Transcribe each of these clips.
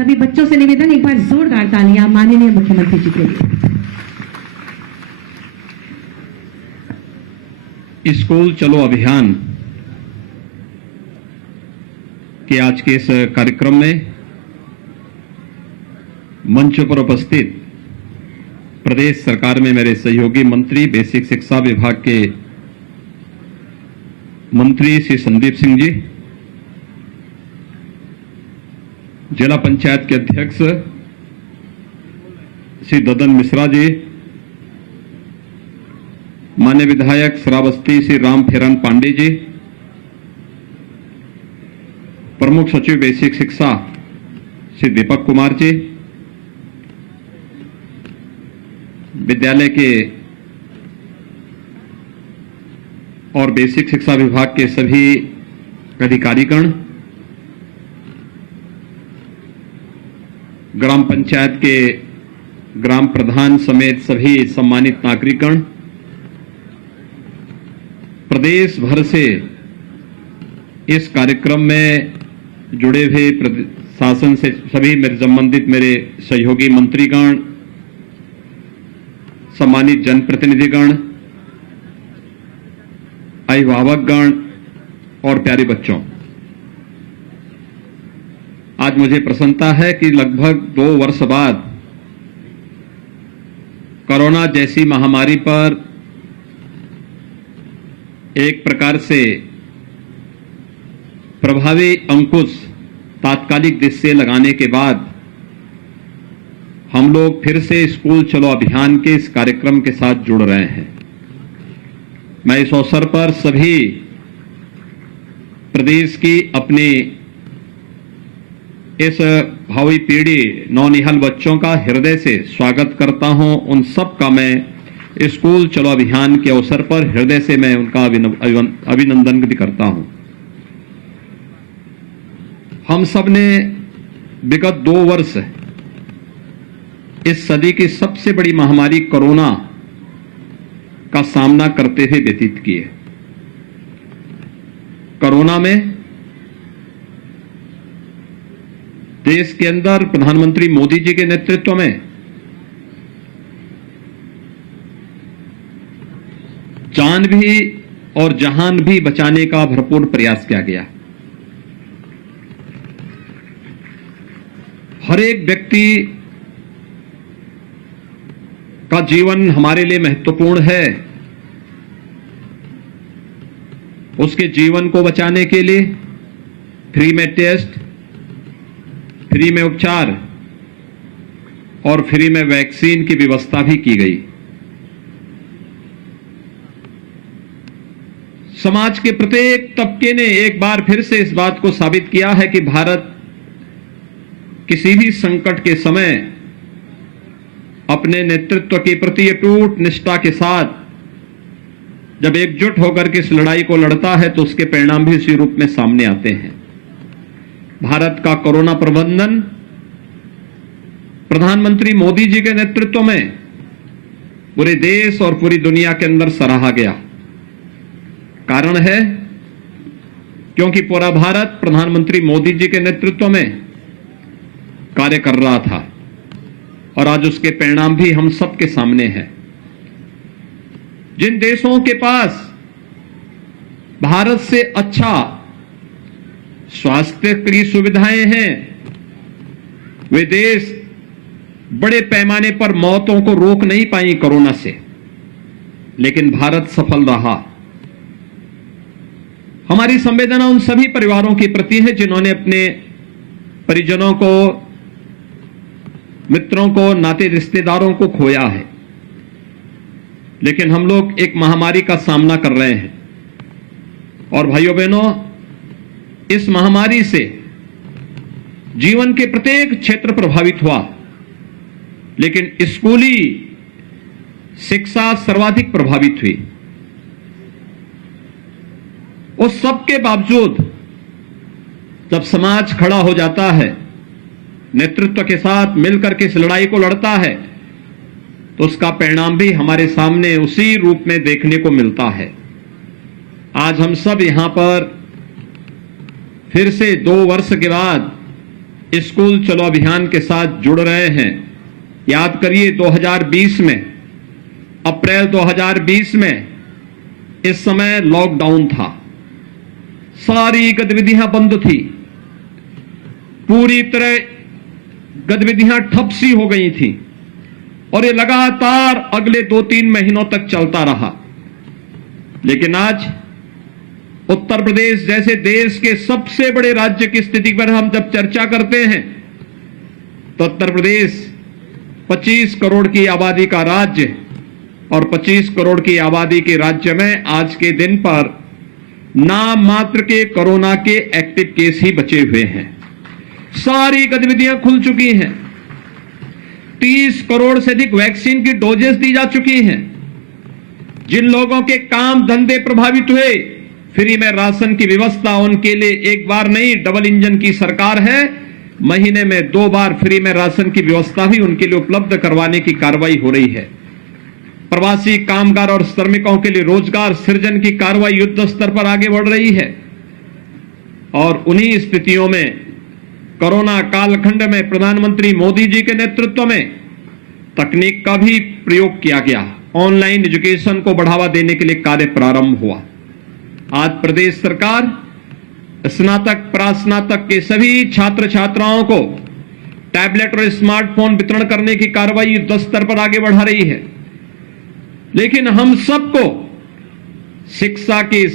सभी बच्चों से निवेदन, एक बार जोरदार तालियां माननीय मुख्यमंत्री जी के लिए। स्कूल चलो अभियान के आज के इस कार्यक्रम में मंच पर उपस्थित प्रदेश सरकार में मेरे सहयोगी मंत्री बेसिक शिक्षा विभाग के मंत्री श्री संदीप सिंह जी, जिला पंचायत के अध्यक्ष श्री ददन मिश्रा जी, माननीय विधायक श्रावस्ती श्री राम फेरन पांडे जी, प्रमुख सचिव बेसिक शिक्षा श्री दीपक कुमार जी, विद्यालय के और बेसिक शिक्षा विभाग के सभी अधिकारीगण, ग्राम पंचायत के ग्राम प्रधान समेत सभी सम्मानित नागरिकगण, प्रदेश भर से इस कार्यक्रम में जुड़े हुए शासन से सभी मेरे संबंधित मेरे सहयोगी मंत्रीगण, सम्मानित जनप्रतिनिधिगण, अभिभावकगण और प्यारे बच्चों, आज मुझे प्रसन्नता है कि लगभग 2 वर्ष बाद कोरोना जैसी महामारी पर एक प्रकार से प्रभावी अंकुश तात्कालिक दृष्टि लगाने के बाद हम लोग फिर से स्कूल चलो अभियान के इस कार्यक्रम के साथ जुड़ रहे हैं। मैं इस अवसर पर सभी प्रदेश की अपनी इस भावी पीढ़ी नौनिहाल बच्चों का हृदय से स्वागत करता हूं। उन सब का मैं स्कूल चलो अभियान के अवसर पर हृदय से मैं उनका अभिनंदन भी करता हूं। हम सब ने विगत 2 वर्ष इस सदी की सबसे बड़ी महामारी कोरोना का सामना करते हुए व्यतीत किए। कोरोना में देश के अंदर प्रधानमंत्री मोदी जी के नेतृत्व में जान भी और जहान भी बचाने का भरपूर प्रयास किया गया। हर एक व्यक्ति का जीवन हमारे लिए महत्वपूर्ण है। उसके जीवन को बचाने के लिए फ्री में टेस्ट, फ्री में उपचार और फ्री में वैक्सीन की व्यवस्था भी की गई। समाज के प्रत्येक तबके ने एक बार फिर से इस बात को साबित किया है कि भारत किसी भी संकट के समय अपने नेतृत्व के प्रति अटूट निष्ठा के साथ जब एकजुट होकर के इस लड़ाई को लड़ता है तो उसके परिणाम भी उसी रूप में सामने आते हैं। भारत का कोरोना प्रबंधन प्रधानमंत्री मोदी जी के नेतृत्व में पूरे देश और पूरी दुनिया के अंदर सराहा गया। कारण है क्योंकि पूरा भारत प्रधानमंत्री मोदी जी के नेतृत्व में कार्य कर रहा था और आज उसके परिणाम भी हम सबके सामने हैं। जिन देशों के पास भारत से अच्छा स्वास्थ्य की सुविधाएं हैं, वे देश बड़े पैमाने पर मौतों को रोक नहीं पाई कोरोना से, लेकिन भारत सफल रहा। हमारी संवेदना उन सभी परिवारों के प्रति है जिन्होंने अपने परिजनों को, मित्रों को, नाते रिश्तेदारों को खोया है। लेकिन हम लोग एक महामारी का सामना कर रहे हैं और भाइयों बहनों, इस महामारी से जीवन के प्रत्येक क्षेत्र प्रभावित हुआ, लेकिन स्कूली शिक्षा सर्वाधिक प्रभावित हुई। उस सब के बावजूद जब समाज खड़ा हो जाता है, नेतृत्व के साथ मिलकर के इस लड़ाई को लड़ता है, तो उसका परिणाम भी हमारे सामने उसी रूप में देखने को मिलता है। आज हम सब यहां पर फिर से 2 वर्ष के बाद स्कूल चलो अभियान के साथ जुड़ रहे हैं। याद करिए 2020 में, अप्रैल 2020 में इस समय लॉकडाउन था, सारी गतिविधियां बंद थी, पूरी तरह गतिविधियां ठप सी हो गई थी और ये लगातार अगले 2-3 महीनों तक चलता रहा। लेकिन आज उत्तर प्रदेश जैसे देश के सबसे बड़े राज्य की स्थिति पर हम जब चर्चा करते हैं तो उत्तर प्रदेश 25 करोड़ की आबादी का राज्य और 25 करोड़ की आबादी के राज्य में आज के दिन पर नाम मात्र के कोरोना के एक्टिव केस ही बचे हुए हैं। सारी गतिविधियां खुल चुकी हैं, 30 करोड़ से अधिक वैक्सीन की डोजेस दी जा चुकी हैं। जिन लोगों के काम धंधे प्रभावित हुए, फ्री में राशन की व्यवस्था उनके लिए एक बार नहीं, डबल इंजन की सरकार है, महीने में 2 बार फ्री में राशन की व्यवस्था भी उनके लिए उपलब्ध करवाने की कार्रवाई हो रही है। प्रवासी कामगार और श्रमिकों के लिए रोजगार सृजन की कार्रवाई युद्ध स्तर पर आगे बढ़ रही है। और उन्हीं स्थितियों में कोरोना कालखंड में प्रधानमंत्री मोदी जी के नेतृत्व में तकनीक का भी प्रयोग किया गया। ऑनलाइन एजुकेशन को बढ़ावा देने के लिए कार्य प्रारंभ हुआ। आज प्रदेश सरकार स्नातक प्रास्नातक के सभी छात्र छात्राओं को टैबलेट और स्मार्टफोन वितरण करने की कार्रवाई युद्ध स्तर पर आगे बढ़ा रही है। लेकिन हम सबको शिक्षा की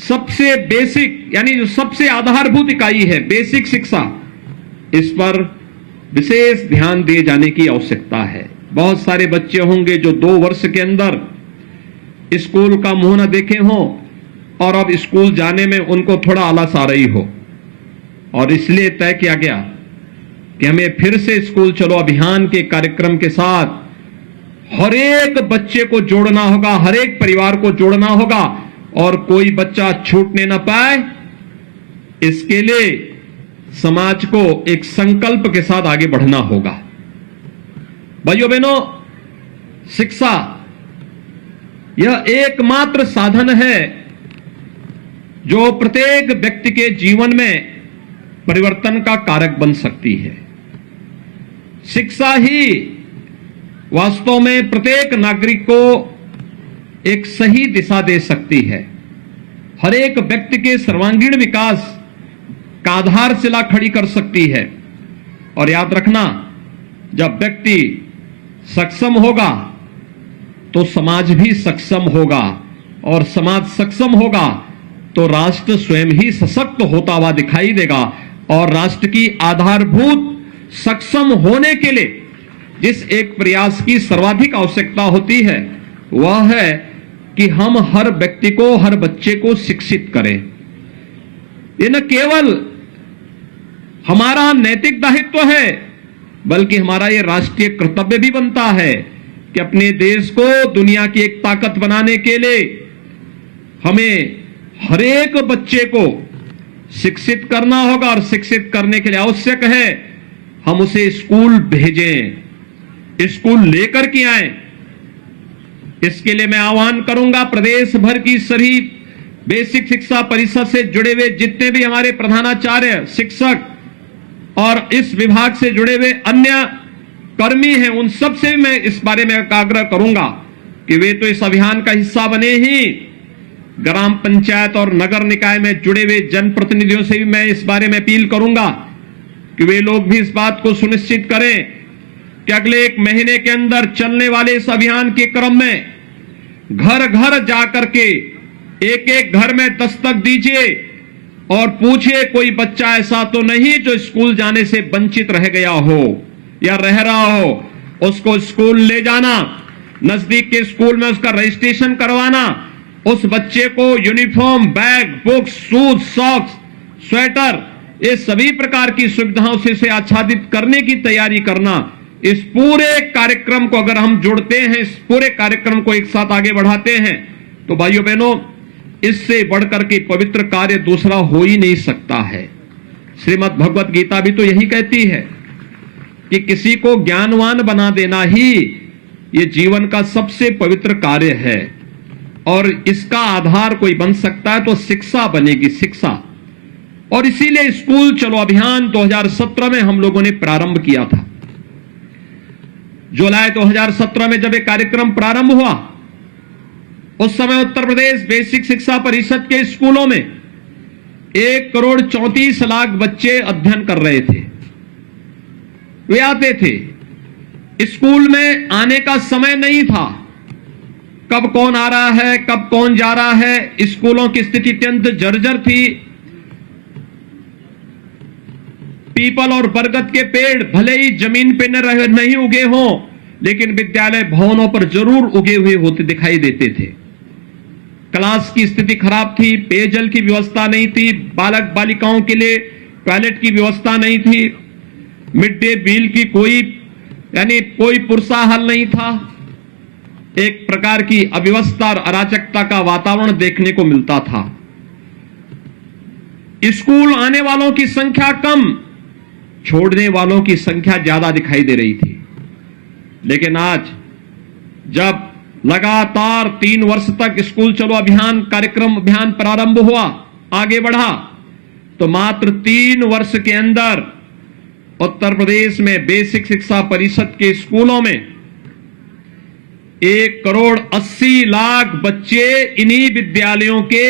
सबसे बेसिक यानी जो सबसे आधारभूत इकाई है बेसिक शिक्षा, इस पर विशेष ध्यान दिए जाने की आवश्यकता है। बहुत सारे बच्चे होंगे जो 2 वर्ष के अंदर स्कूल का मुंह न देखे हों और अब स्कूल जाने में उनको थोड़ा आलस आ रही हो, और इसलिए तय किया गया कि हमें फिर से स्कूल चलो अभियान के कार्यक्रम के साथ हर एक बच्चे को जोड़ना होगा, हर एक परिवार को जोड़ना होगा और कोई बच्चा छूटने न पाए। इसके लिए समाज को एक संकल्प के साथ आगे बढ़ना होगा। भाइयों बहनों, शिक्षा यह एकमात्र साधन है जो प्रत्येक व्यक्ति के जीवन में परिवर्तन का कारक बन सकती है। शिक्षा ही वास्तव में प्रत्येक नागरिक को एक सही दिशा दे सकती है, हर एक व्यक्ति के सर्वांगीण विकास का आधारशिला खड़ी कर सकती है। और याद रखना, जब व्यक्ति सक्षम होगा तो समाज भी सक्षम होगा, और समाज सक्षम होगा तो राष्ट्र स्वयं ही सशक्त होता हुआ दिखाई देगा। और राष्ट्र की आधारभूत सक्षम होने के लिए जिस एक प्रयास की सर्वाधिक आवश्यकता होती है वह है कि हम हर व्यक्ति को, हर बच्चे को शिक्षित करें। ये न केवल हमारा नैतिक दायित्व है बल्कि हमारा ये राष्ट्रीय कर्तव्य भी बनता है कि अपने देश को दुनिया की एक ताकत बनाने के लिए हमें हर एक बच्चे को शिक्षित करना होगा। और शिक्षित करने के लिए आवश्यक है हम उसे स्कूल भेजें, स्कूल लेकर के आए। इसके लिए मैं आह्वान करूंगा प्रदेश भर की सभी बेसिक शिक्षा परिषद से जुड़े हुए जितने भी हमारे प्रधानाचार्य, शिक्षक और इस विभाग से जुड़े हुए अन्य कर्मी हैं, उन सब से मैं इस बारे में आग्रह करूंगा कि वे तो इस अभियान का हिस्सा बने ही, ग्राम पंचायत और नगर निकाय में जुड़े हुए जनप्रतिनिधियों से भी मैं इस बारे में अपील करूंगा कि वे लोग भी इस बात को सुनिश्चित करें कि अगले 1 महीने के अंदर चलने वाले इस अभियान के क्रम में घर घर जाकर के एक एक घर में दस्तक दीजिए और पूछिए कोई बच्चा ऐसा तो नहीं जो स्कूल जाने से वंचित रह गया हो या रह रहा हो। उसको स्कूल ले जाना, नजदीक के स्कूल में उसका रजिस्ट्रेशन करवाना, उस बच्चे को uniform, bag, books, shoes, socks, sweater, ये सभी प्रकार की सुविधाओं से इसे आच्छादित करने की तैयारी करना। इस पूरे कार्यक्रम को अगर हम जोड़ते हैं, इस पूरे कार्यक्रम को एक साथ आगे बढ़ाते हैं, तो भाइयों बहनों, इससे बढ़कर के पवित्र कार्य दूसरा हो ही नहीं सकता है। श्रीमद् भगवत गीता भी तो यही कहती है कि किसी को ज्ञानवान बना देना ही ये जीवन का सबसे पवित्र कार्य है, और इसका आधार कोई बन सकता है तो शिक्षा बनेगी। शिक्षा, और इसीलिए स्कूल चलो अभियान 2017 में हम लोगों ने प्रारंभ किया था। जुलाई 2017 में जब एक कार्यक्रम प्रारंभ हुआ, उस समय उत्तर प्रदेश बेसिक शिक्षा परिषद के स्कूलों में 1,34,00,000 बच्चे अध्ययन कर रहे थे। वे आते थे, स्कूल में आने का समय नहीं था, कब कौन आ रहा है, कब कौन जा रहा है। स्कूलों की स्थिति अत्यंत जर्जर थी। पीपल और बरगद के पेड़ भले ही जमीन पे नहीं उगे हों, लेकिन विद्यालय भवनों पर जरूर उगे हुए होते दिखाई देते थे। क्लास की स्थिति खराब थी, पेयजल की व्यवस्था नहीं थी, बालक बालिकाओं के लिए टॉयलेट की व्यवस्था नहीं थी, मिड डे मील की कोई पुरसा हल नहीं था। एक प्रकार की अव्यवस्था और अराजकता का वातावरण देखने को मिलता था। स्कूल आने वालों की संख्या कम, छोड़ने वालों की संख्या ज्यादा दिखाई दे रही थी। लेकिन आज जब लगातार 3 वर्ष तक स्कूल चलो अभियान प्रारंभ हुआ, आगे बढ़ा, तो मात्र 3 वर्ष के अंदर उत्तर प्रदेश में बेसिक शिक्षा परिषद के स्कूलों में 1,80,00,000 बच्चे इन्हीं विद्यालयों के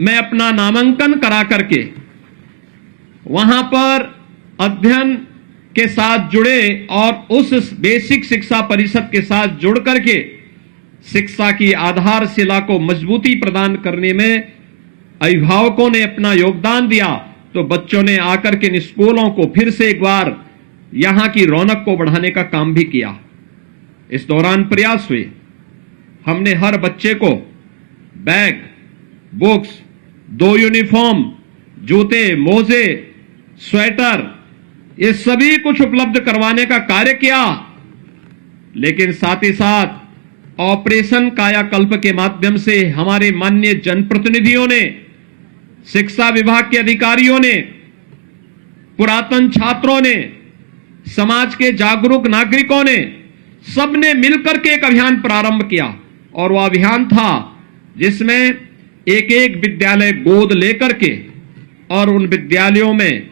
में अपना नामांकन करा करके वहां पर अध्ययन के साथ जुड़े और उस बेसिक शिक्षा परिषद के साथ जुड़ करके शिक्षा की आधारशिला को मजबूती प्रदान करने में अभिभावकों ने अपना योगदान दिया। तो बच्चों ने आकर के इन स्कूलों को फिर से एक बार यहां की रौनक को बढ़ाने का काम भी किया। इस दौरान प्रयास हुए, हमने हर बच्चे को बैग, बुक्स, 2 यूनिफॉर्म, जूते, मोजे, स्वेटर, ये सभी कुछ उपलब्ध करवाने का कार्य किया। लेकिन साथ ही साथ ऑपरेशन कायाकल्प के माध्यम से हमारे माननीय जनप्रतिनिधियों ने, शिक्षा विभाग के अधिकारियों ने, पुरातन छात्रों ने, समाज के जागरूक नागरिकों ने, सबने मिलकर के एक अभियान प्रारंभ किया। और वह अभियान था जिसमें एक एक विद्यालय गोद लेकर के और उन विद्यालयों में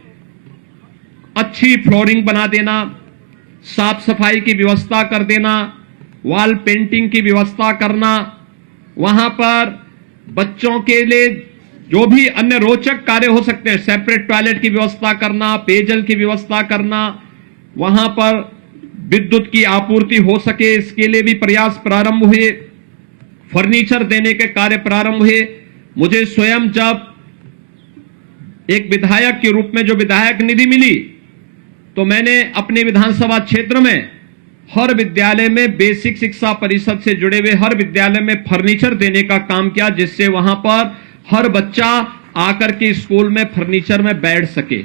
अच्छी फ्लोरिंग बना देना, साफ सफाई की व्यवस्था कर देना, वॉल पेंटिंग की व्यवस्था करना, वहां पर बच्चों के लिए जो भी अन्य रोचक कार्य हो सकते हैं, सेपरेट टॉयलेट की व्यवस्था करना, पेयजल की व्यवस्था करना, वहां पर विद्युत की आपूर्ति हो सके, इसके लिए भी प्रयास प्रारंभ हुए। फर्नीचर देने के कार्य प्रारंभ हुए। मुझे स्वयं जब एक विधायक के रूप में जो विधायक निधि मिली, तो मैंने अपने विधानसभा क्षेत्र में हर विद्यालय में बेसिक शिक्षा परिषद से जुड़े हुए हर विद्यालय में फर्नीचर देने का काम किया, जिससे वहां पर हर बच्चा आकर के स्कूल में फर्नीचर में बैठ सके,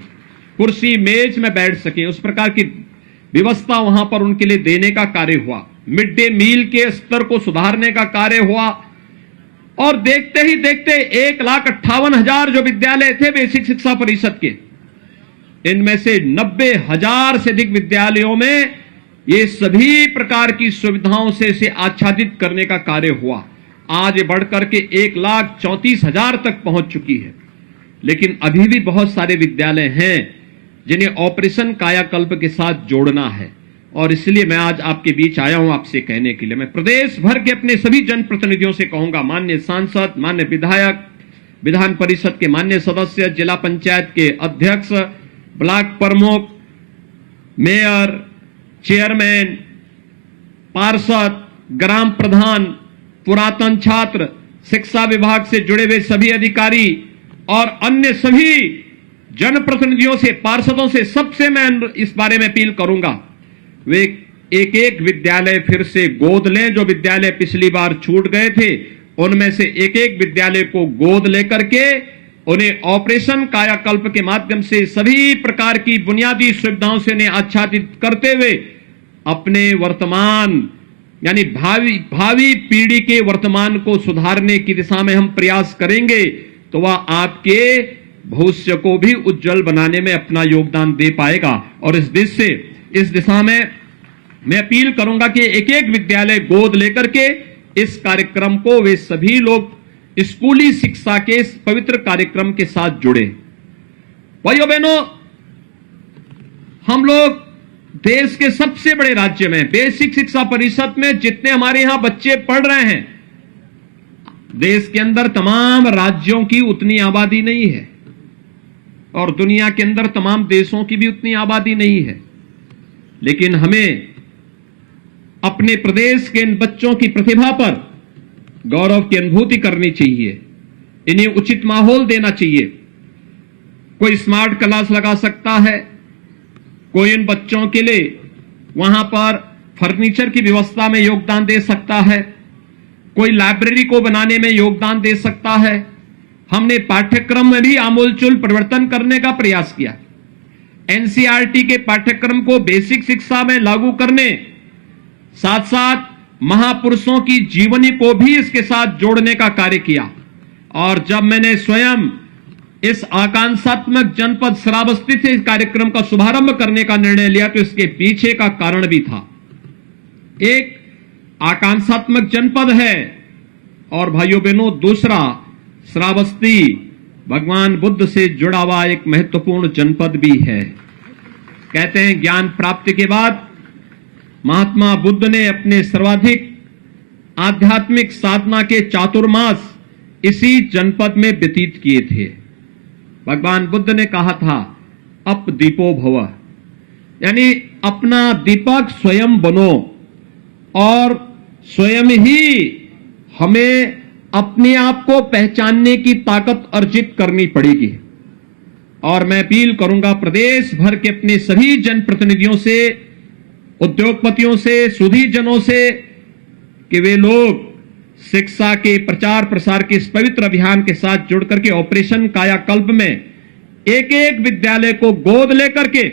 कुर्सी मेज में बैठ सके, उस प्रकार की व्यवस्था वहां पर उनके लिए देने का कार्य हुआ। मिड डे मील के स्तर को सुधारने का कार्य हुआ। और देखते ही देखते 1,58,000 जो विद्यालय थे बेसिक शिक्षा परिषद के, इनमें से 90,000 से अधिक विद्यालयों में ये सभी प्रकार की सुविधाओं से इसे आच्छादित करने का कार्य हुआ। आज बढ़कर के 1,34,000 तक पहुंच चुकी है। लेकिन अभी भी बहुत सारे विद्यालय हैं जिन्हें ऑपरेशन कायाकल्प के साथ जोड़ना है। और इसलिए मैं आज आपके बीच आया हूं आपसे कहने के लिए। मैं प्रदेश भर के अपने सभी जनप्रतिनिधियों से कहूंगा, माननीय सांसद, माननीय विधायक, विधान परिषद के माननीय सदस्य, जिला पंचायत के अध्यक्ष, ब्लॉक प्रमुख, मेयर, चेयरमैन, पार्षद, ग्राम प्रधान, पुरातन छात्र, शिक्षा विभाग से जुड़े हुए सभी अधिकारी और अन्य सभी जनप्रतिनिधियों से, पार्षदों से, सबसे मैं इस बारे में अपील करूंगा, वे एक एक विद्यालय फिर से गोद लें। जो विद्यालय पिछली बार छूट गए थे, उनमें से एक एक विद्यालय को गोद लेकर के उन्हें ऑपरेशन कायाकल्प के माध्यम से सभी प्रकार की बुनियादी सुविधाओं से उन्हें आच्छादित करते हुए अपने वर्तमान यानी भावी पीढ़ी के वर्तमान को सुधारने की दिशा में हम प्रयास करेंगे, तो वह आपके भविष्य को भी उज्जवल बनाने में अपना योगदान दे पाएगा। और इस दिशा में मैं अपील करूंगा कि एक एक विद्यालय गोद लेकर के इस कार्यक्रम को वे सभी लोग स्कूली शिक्षा के इस पवित्र कार्यक्रम के साथ जुड़े। भाइयों बहनों, हम लोग देश के सबसे बड़े राज्य में बेसिक शिक्षा परिषद में जितने हमारे यहां बच्चे पढ़ रहे हैं, देश के अंदर तमाम राज्यों की उतनी आबादी नहीं है और दुनिया के अंदर तमाम देशों की भी उतनी आबादी नहीं है। लेकिन हमें अपने प्रदेश के इन बच्चों की प्रतिभा पर गौरव की अनुभूति करनी चाहिए, इन्हें उचित माहौल देना चाहिए। कोई स्मार्ट क्लास लगा सकता है, कोई इन बच्चों के लिए वहां पर फर्नीचर की व्यवस्था में योगदान दे सकता है, कोई लाइब्रेरी को बनाने में योगदान दे सकता है। हमने पाठ्यक्रम में भी आमूलचूल परिवर्तन करने का प्रयास किया। एनसीईआरटी के पाठ्यक्रम को बेसिक शिक्षा में लागू करने, साथ साथ महापुरुषों की जीवनी को भी इसके साथ जोड़ने का कार्य किया। और जब मैंने स्वयं इस आकांक्षात्मक जनपद श्रावस्ती से इस कार्यक्रम का शुभारंभ करने का निर्णय लिया तो इसके पीछे का कारण भी था। एक आकांक्षात्मक जनपद है और भाइयों बहनों दूसरा श्रावस्ती भगवान बुद्ध से जुड़ा हुआ एक महत्वपूर्ण जनपद भी है। कहते हैं ज्ञान प्राप्ति के बाद महात्मा बुद्ध ने अपने सर्वाधिक आध्यात्मिक साधना के चातुर्मास इसी जनपद में व्यतीत किए थे। भगवान बुद्ध ने कहा था अप दीपो भव, यानी अपना दीपक स्वयं बनो और स्वयं ही हमें अपने आप को पहचानने की ताकत अर्जित करनी पड़ेगी। और मैं अपील करूंगा प्रदेश भर के अपने सभी जनप्रतिनिधियों से, उद्योगपतियों से, सुधीजनों से कि वे लोग शिक्षा के प्रचार प्रसार के इस पवित्र अभियान के साथ जुड़ करके ऑपरेशन कायाकल्प में एक एक विद्यालय को गोद लेकर के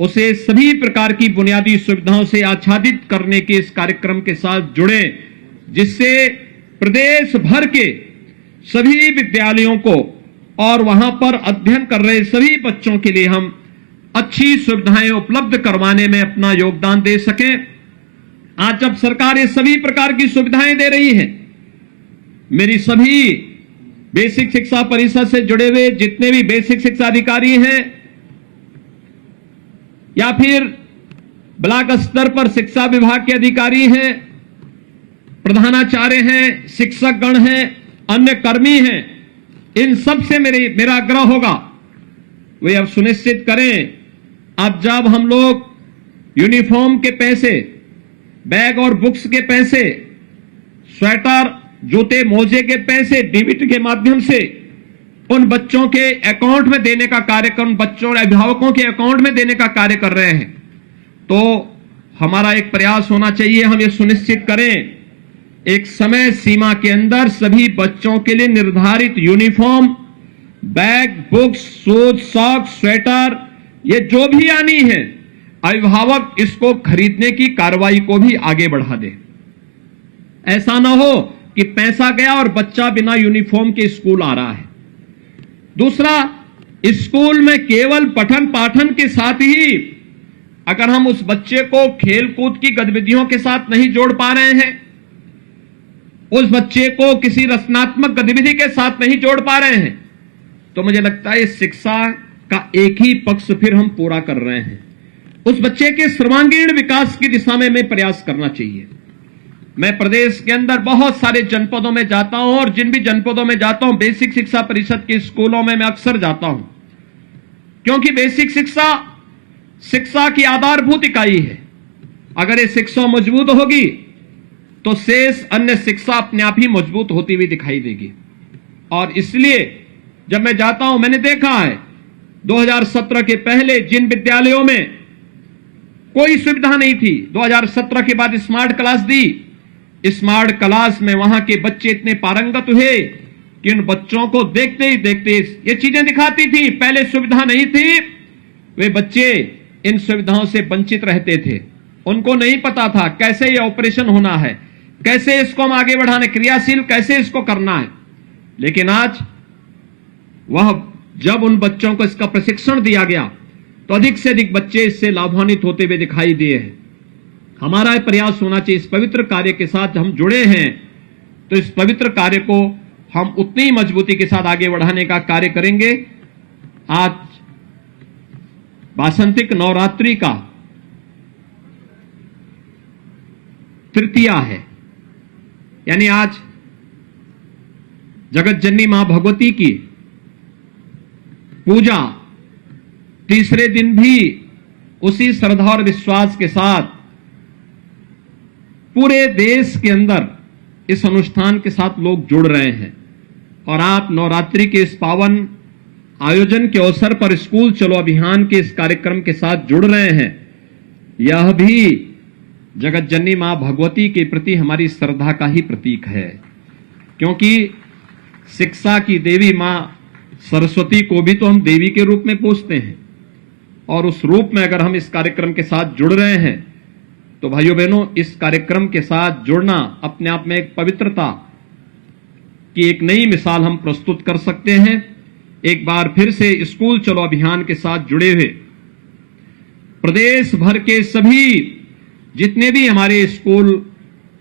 उसे सभी प्रकार की बुनियादी सुविधाओं से आच्छादित करने के इस कार्यक्रम के साथ जुड़े, जिससे प्रदेश भर के सभी विद्यालयों को और वहां पर अध्ययन कर रहे सभी बच्चों के लिए हम अच्छी सुविधाएं उपलब्ध करवाने में अपना योगदान दे सकें। आज जब सरकार ये सभी प्रकार की सुविधाएं दे रही है, मेरी सभी बेसिक शिक्षा परिषद से जुड़े हुए जितने भी बेसिक शिक्षा अधिकारी हैं या फिर ब्लॉक स्तर पर शिक्षा विभाग के अधिकारी हैं, प्रधानाचार्य हैं, शिक्षक गण हैं, अन्य कर्मी हैं, इन सब से मेरा आग्रह होगा वे अब सुनिश्चित करें अब जब हम लोग यूनिफॉर्म के पैसे, बैग और बुक्स के पैसे, स्वेटर, जूते, मोजे के पैसे डीबीटी के माध्यम से उन बच्चों के अकाउंट में देने का कार्यक्रम, बच्चों और अभिभावकों के अकाउंट में देने का कार्य कर रहे हैं, तो हमारा एक प्रयास होना चाहिए, हम ये सुनिश्चित करें एक समय सीमा के अंदर सभी बच्चों के लिए निर्धारित uniform, bag, books, shoes, socks, sweater, ये जो भी आनी है अभिभावक इसको खरीदने की कार्रवाई को भी आगे बढ़ा दे। ऐसा ना हो कि पैसा गया और बच्चा बिना यूनिफॉर्म के स्कूल आ रहा है। दूसरा, स्कूल में केवल पठन पाठन के साथ ही अगर हम उस बच्चे को खेल कूद की गतिविधियों के साथ नहीं जोड़ पा रहे हैं, उस बच्चे को किसी रचनात्मक गतिविधि के साथ नहीं जोड़ पा रहे हैं, तो मुझे लगता है शिक्षा का एक ही पक्ष फिर हम पूरा कर रहे हैं। उस बच्चे के सर्वांगीण विकास की दिशा में हमें प्रयास करना चाहिए। मैं प्रदेश के अंदर बहुत सारे जनपदों में जाता हूं और जिन भी जनपदों में जाता हूं बेसिक शिक्षा परिषद के स्कूलों में मैं अक्सर जाता हूं, क्योंकि बेसिक शिक्षा की आधारभूत इकाई है। अगर ये शिक्षा मजबूत होगी तो शेष अन्य शिक्षा अपने आप ही मजबूत होती हुई दिखाई देगी। और इसलिए जब मैं जाता हूं, मैंने देखा है 2017 के पहले जिन विद्यालयों में कोई सुविधा नहीं थी, 2017 के बाद स्मार्ट क्लास दी, स्मार्ट क्लास में वहां के बच्चे इतने पारंगत हुए कि उन बच्चों को देखते ही देखते ये चीजें दिखाती थी। पहले सुविधा नहीं थी, वे बच्चे इन सुविधाओं से वंचित रहते थे, उनको नहीं पता था कैसे ये ऑपरेशन होना है, कैसे इसको हम आगे बढ़ाने, क्रियाशील कैसे इसको करना है। लेकिन आज वह जब उन बच्चों को इसका प्रशिक्षण दिया गया तो अधिक से अधिक बच्चे इससे लाभान्वित होते हुए दिखाई दिए हैं। हमारा प्रयास होना चाहिए, इस पवित्र कार्य के साथ हम जुड़े हैं तो इस पवित्र कार्य को हम उतनी मजबूती के साथ आगे बढ़ाने का कार्य करेंगे। आज वासंतिक नवरात्रि का तृतीया है, यानी आज जगत जननी मां भगवती की पूजा तीसरे दिन भी उसी श्रद्धा और विश्वास के साथ पूरे देश के अंदर इस अनुष्ठान के साथ लोग जुड़ रहे हैं। और आप नवरात्रि के इस पावन आयोजन के अवसर पर स्कूल चलो अभियान के इस कार्यक्रम के साथ जुड़ रहे हैं। यह भी जगत जननी मां भगवती के प्रति हमारी श्रद्धा का ही प्रतीक है, क्योंकि शिक्षा की देवी मां सरस्वती को भी तो हम देवी के रूप में पूजते हैं, और उस रूप में अगर हम इस कार्यक्रम के साथ जुड़ रहे हैं तो भाइयों बहनों, इस कार्यक्रम के साथ जुड़ना अपने आप में एक पवित्रता की एक नई मिसाल हम प्रस्तुत कर सकते हैं। एक बार फिर से स्कूल चलो अभियान के साथ जुड़े हुए प्रदेश भर के सभी जितने भी हमारे स्कूल,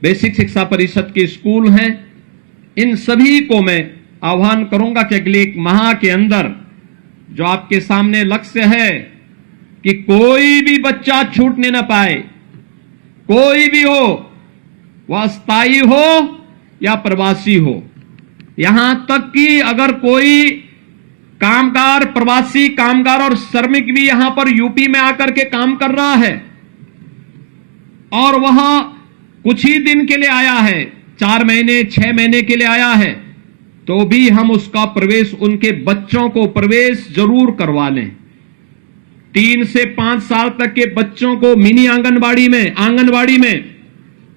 बेसिक शिक्षा परिषद के स्कूल हैं, इन सभी को मैं आह्वान करूंगा कि अगले एक माह के अंदर जो आपके सामने लक्ष्य है कि कोई भी बच्चा छूटने ना पाए, कोई भी हो, वह स्थायी हो या प्रवासी हो, यहां तक कि अगर कोई कामगार, प्रवासी कामगार और श्रमिक भी यहां पर यूपी में आकर के काम कर रहा है और वह कुछ ही दिन के लिए आया है, 4 महीने 6 महीने के लिए आया है, तो भी हम उसका प्रवेश, उनके बच्चों को प्रवेश जरूर करवा लें। 3 से 5 साल तक के बच्चों को मिनी आंगनबाड़ी में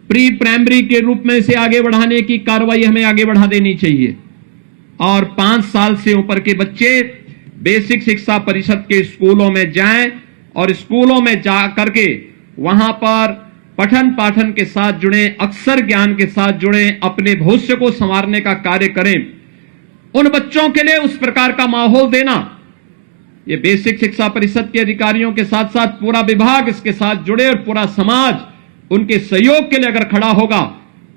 प्री प्राइमरी के रूप में से आगे बढ़ाने की कार्रवाई हमें आगे बढ़ा देनी चाहिए। और 5 साल से ऊपर के बच्चे बेसिक शिक्षा परिषद के स्कूलों में जाएं और स्कूलों में जा करके वहां पर पठन पाठन के साथ जुड़े, अक्षर ज्ञान के साथ जुड़े, अपने भविष्य को संवारने का कार्य करें। उन बच्चों के लिए उस प्रकार का माहौल देना, ये बेसिक शिक्षा परिषद के अधिकारियों के साथ साथ पूरा विभाग इसके साथ जुड़े और पूरा समाज उनके सहयोग के लिए अगर खड़ा होगा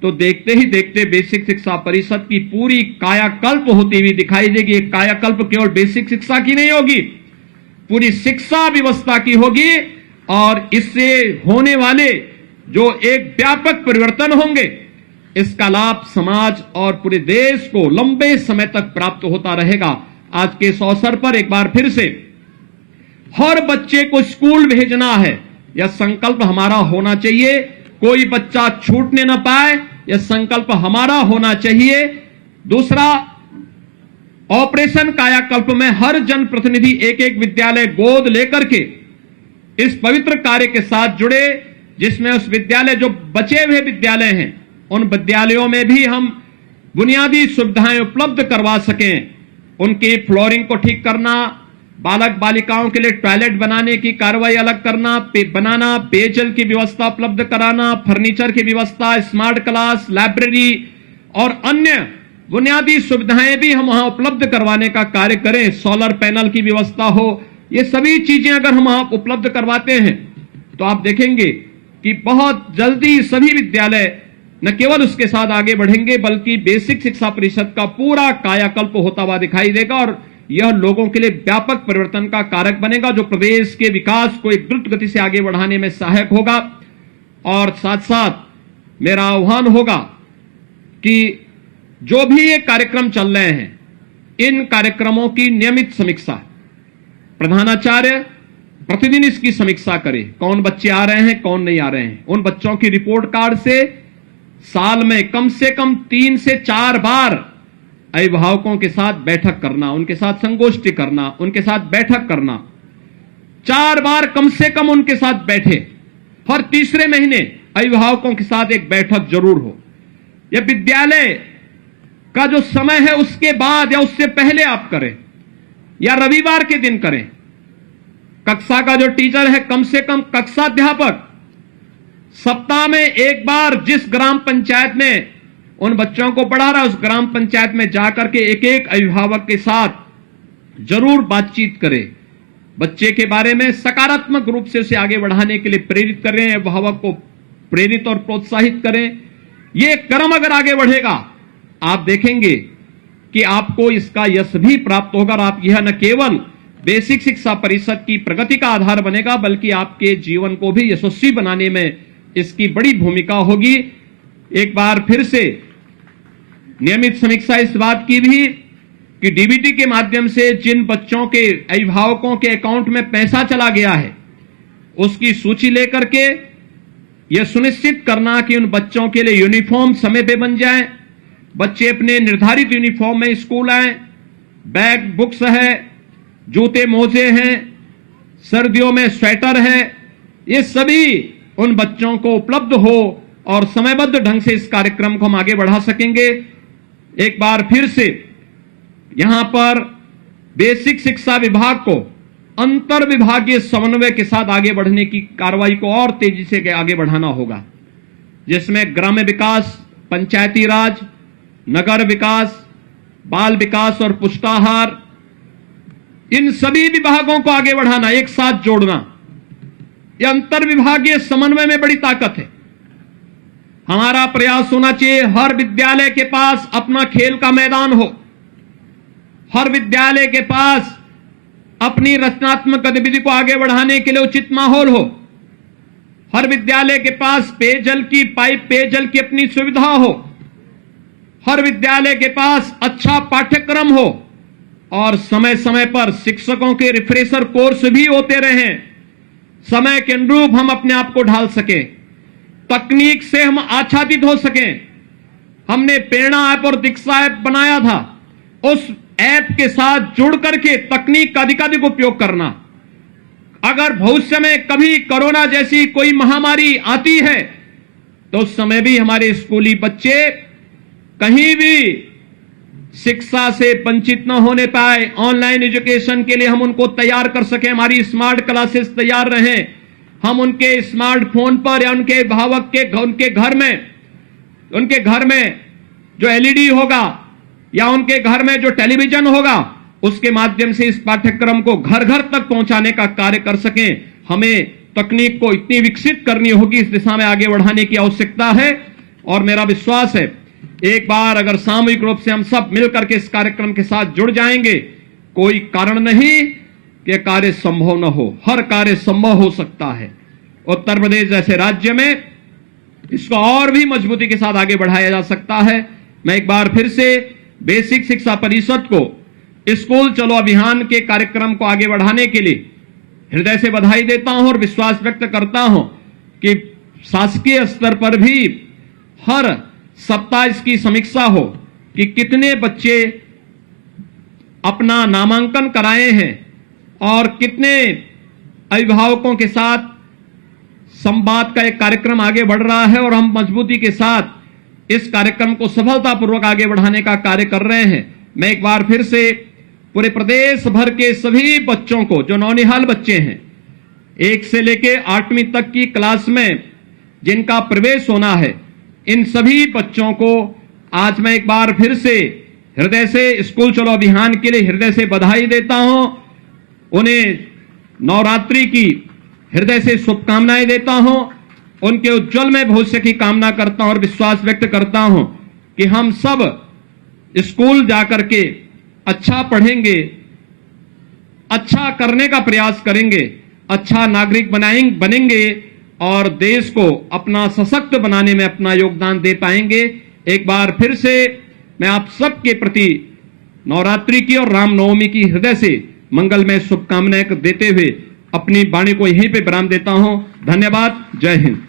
तो देखते ही देखते बेसिक शिक्षा परिषद की पूरी कायाकल्प होती हुई दिखाई देगी। एक कायाकल्प केवल बेसिक शिक्षा की नहीं होगी, पूरी शिक्षा व्यवस्था की होगी, और इससे होने वाले जो एक व्यापक परिवर्तन होंगे, इसका लाभ समाज और पूरे देश को लंबे समय तक प्राप्त होता रहेगा। आज के इस अवसर पर एक बार फिर से हर बच्चे को स्कूल भेजना है, यह संकल्प हमारा होना चाहिए। कोई बच्चा छूटने न पाए, यह संकल्प हमारा होना चाहिए। दूसरा, ऑपरेशन कायाकल्प में हर जनप्रतिनिधि एक एक विद्यालय गोद लेकर के इस पवित्र कार्य के साथ जुड़े, जिसमें उस विद्यालय, जो बचे हुए विद्यालय हैं, उन विद्यालयों में भी हम बुनियादी सुविधाएं उपलब्ध करवा सकें। उनकी फ्लोरिंग को ठीक करना, बालक बालिकाओं के लिए टॉयलेट बनाने की कार्रवाई अलग करना, बनाना, पेयजल की व्यवस्था उपलब्ध कराना, फर्नीचर की व्यवस्था, स्मार्ट क्लास, लाइब्रेरी और अन्य बुनियादी सुविधाएं भी हम वहां उपलब्ध करवाने का कार्य करें। सोलर पैनल की व्यवस्था हो, ये सभी चीजें अगर हम वहां उपलब्ध करवाते हैं तो आप देखेंगे कि बहुत जल्दी सभी विद्यालय न केवल उसके साथ आगे बढ़ेंगे बल्कि बेसिक शिक्षा परिषद का पूरा कायाकल्प होता हुआ दिखाई देगा, और यह लोगों के लिए व्यापक परिवर्तन का कारक बनेगा, जो प्रदेश के विकास को एक द्रुत गति से आगे बढ़ाने में सहायक होगा। और साथ साथ मेरा आह्वान होगा कि जो भी ये कार्यक्रम चल रहे हैं, इन कार्यक्रमों की नियमित समीक्षा, प्रधानाचार्य प्रतिदिन इसकी समीक्षा करे, कौन बच्चे आ रहे हैं, कौन नहीं आ रहे हैं। उन बच्चों की रिपोर्ट कार्ड से साल में कम से कम 3 से 4 बार अभिभावकों के साथ बैठक करना, उनके साथ संगोष्ठी करना, उनके साथ बैठक करना, 4 बार कम से कम उनके साथ बैठे। हर तीसरे महीने अभिभावकों के साथ एक बैठक जरूर हो। यह विद्यालय का जो समय है उसके बाद या उससे पहले आप करें, या रविवार के दिन करें। कक्षा का जो टीचर है, कम से कम कक्षाध्यापक सप्ताह में एक बार जिस ग्राम पंचायत में उन बच्चों को पढ़ा रहा है, उस ग्राम पंचायत में जाकर के एक एक अभिभावक के साथ जरूर बातचीत करें, बच्चे के बारे में सकारात्मक रूप से उसे आगे बढ़ाने के लिए प्रेरित करें, अभिभावक को प्रेरित और प्रोत्साहित करें। यह क्रम अगर आगे बढ़ेगा, आप देखेंगे कि आपको इसका यश भी प्राप्त होगा और आप यह न केवल बेसिक शिक्षा परिषद की प्रगति का आधार बनेगा बल्कि आपके जीवन को भी यशस्वी बनाने में इसकी बड़ी भूमिका होगी। एक बार फिर से नियमित समीक्षा इस बात की भी कि डीबीटी के माध्यम से जिन बच्चों के अभिभावकों के अकाउंट में पैसा चला गया है उसकी सूची लेकर के यह सुनिश्चित करना कि उन बच्चों के लिए यूनिफॉर्म समय पे बन जाए, बच्चे अपने निर्धारित यूनिफॉर्म में स्कूल आए, बैग बुक्स है, जूते मोजे हैं, सर्दियों में स्वेटर है, ये सभी उन बच्चों को उपलब्ध हो और समयबद्ध ढंग से इस कार्यक्रम को हम आगे बढ़ा सकेंगे। एक बार फिर से यहां पर बेसिक शिक्षा विभाग को अंतर विभागीय समन्वय के साथ आगे बढ़ने की कार्रवाई को और तेजी से आगे बढ़ाना होगा, जिसमें ग्राम्य विकास, पंचायती राज, नगर विकास, बाल विकास और पुष्टाहार, इन सभी विभागों को आगे बढ़ाना, एक साथ जोड़ना। यह अंतर विभागीय समन्वय में बड़ी ताकत है। हमारा प्रयास होना चाहिए हर विद्यालय के पास अपना खेल का मैदान हो, हर विद्यालय के पास अपनी रचनात्मक गतिविधि को आगे बढ़ाने के लिए उचित माहौल हो, हर विद्यालय के पास पेयजल की अपनी सुविधा हो, हर विद्यालय के पास अच्छा पाठ्यक्रम हो और समय समय पर शिक्षकों के रिफ्रेशर कोर्स भी होते रहें, समय के अनुरूप हम अपने आप को ढाल सकें, तकनीक से हम आच्छादित हो सकें। हमने प्रेरणा ऐप और दीक्षा ऐप बनाया था, उस ऐप के साथ जुड़ करके तकनीक का अधिकाधिक उपयोग करना। अगर भविष्य में कभी कोरोना जैसी कोई महामारी आती है तो उस समय भी हमारे स्कूली बच्चे कहीं भी शिक्षा से वंचित न होने पाए, ऑनलाइन एजुकेशन के लिए हम उनको तैयार कर सकें, हमारी स्मार्ट क्लासेस तैयार रहें, हम उनके स्मार्टफोन पर या उनके अभिभावक के उनके घर में जो एलईडी होगा या उनके घर में जो टेलीविजन होगा उसके माध्यम से इस पाठ्यक्रम को घर घर तक पहुंचाने का कार्य कर सकें। हमें तकनीक को इतनी विकसित करनी होगी, इस दिशा में आगे बढ़ाने की आवश्यकता है और मेरा विश्वास है एक बार अगर सामूहिक रूप से हम सब मिलकर के इस कार्यक्रम के साथ जुड़ जाएंगे, कोई कारण नहीं कि कार्य संभव न हो, हर कार्य संभव हो सकता है। उत्तर प्रदेश जैसे राज्य में इसको और भी मजबूती के साथ आगे बढ़ाया जा सकता है। मैं एक बार फिर से बेसिक शिक्षा परिषद को स्कूल चलो अभियान के कार्यक्रम को आगे बढ़ाने के लिए हृदय से बधाई देता हूं और विश्वास व्यक्त करता हूं कि शासकीय स्तर पर भी हर सप्ताह इसकी समीक्षा हो कि कितने बच्चे अपना नामांकन कराए हैं और कितने अभिभावकों के साथ संवाद का एक कार्यक्रम आगे बढ़ रहा है और हम मजबूती के साथ इस कार्यक्रम को सफलतापूर्वक आगे बढ़ाने का कार्य कर रहे हैं। मैं एक बार फिर से पूरे प्रदेश भर के सभी बच्चों को, जो नौनिहाल बच्चे हैं 1 से लेके 8वीं तक की क्लास में जिनका प्रवेश होना है, इन सभी बच्चों को आज मैं एक बार फिर से हृदय से स्कूल चलो अभियान के लिए हृदय से बधाई देता हूं। उन्हें नवरात्रि की हृदय से शुभकामनाएं देता हूं, उनके उज्जवल में भविष्य की कामना करता हूं और विश्वास व्यक्त करता हूं कि हम सब स्कूल जाकर के अच्छा पढ़ेंगे, अच्छा करने का प्रयास करेंगे, अच्छा नागरिक बनेंगे और देश को अपना सशक्त बनाने में अपना योगदान दे पाएंगे। एक बार फिर से मैं आप सबके प्रति नवरात्रि की और रामनवमी की हृदय से मंगलमय शुभकामनाएं देते हुए अपनी वाणी को यहीं पे विराम देता हूं। धन्यवाद। जय हिंद।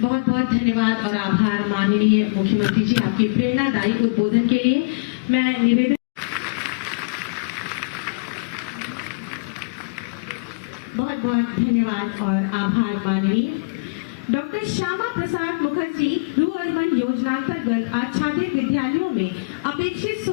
बहुत बहुत धन्यवाद और आभार माननीय मुख्यमंत्री जी आपके प्रेरणादायी उद्बोधन के लिए। मैं निवेदन बहुत बहुत धन्यवाद और आभार माननीय डॉक्टर श्यामा प्रसाद मुखर्जी रू अर्बन योजना अंतर्गत आच्छादित विद्यालयों में अपेक्षित